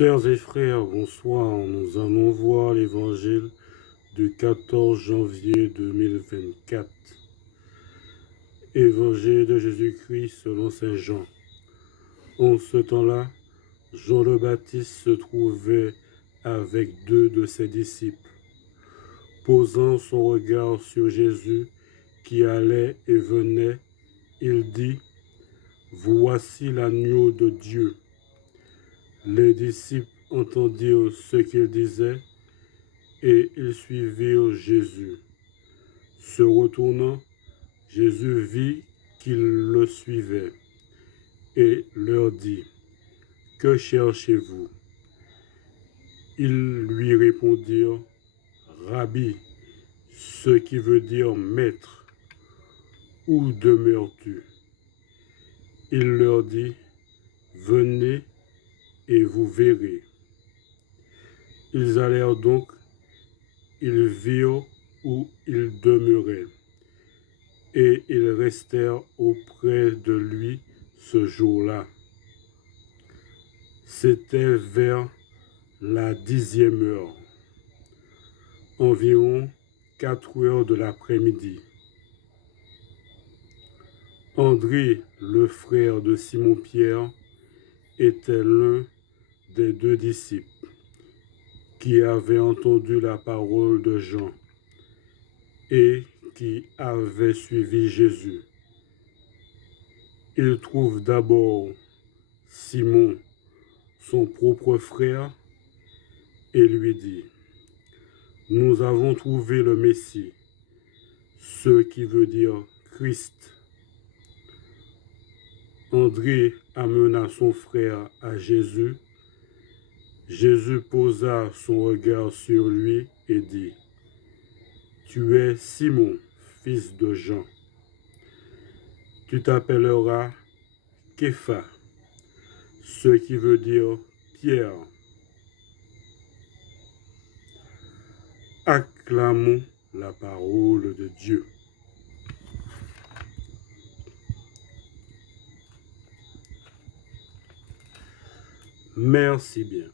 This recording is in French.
Sœurs et frères, bonsoir. Nous allons voir l'évangile du 14 janvier 2024. Évangile de Jésus-Christ selon saint Jean. En ce temps-là, Jean le Baptiste se trouvait avec 2 de ses disciples. Posant son regard sur Jésus qui allait et venait, il dit : « Voici l'agneau de Dieu. » Les disciples entendirent ce qu'il disait et ils suivirent Jésus. Se retournant, Jésus vit qu'ils le suivaient et leur dit : « Que cherchez-vous ? » Ils lui répondirent : « Rabbi », ce qui veut dire maître, où demeures-tu ? Il leur dit : « Venez et vous verrez. » Ils allèrent donc, ils virent où il demeurait, et ils restèrent auprès de lui ce jour-là. C'était vers la 10e heure, environ 4 heures de l'après-midi. André, le frère de Simon-Pierre, était l'un des 2 disciples qui avait entendu la parole de Jean et qui avait suivi Jésus. Il trouve d'abord Simon, son propre frère, et lui dit : « Nous avons trouvé le Messie, ce qui veut dire Christ. » André amena son frère à Jésus. Jésus posa son regard sur lui et dit : « Tu es Simon, fils de Jean. Tu t'appelleras Képha, ce qui veut dire Pierre. » Acclamons la parole de Dieu. Merci bien.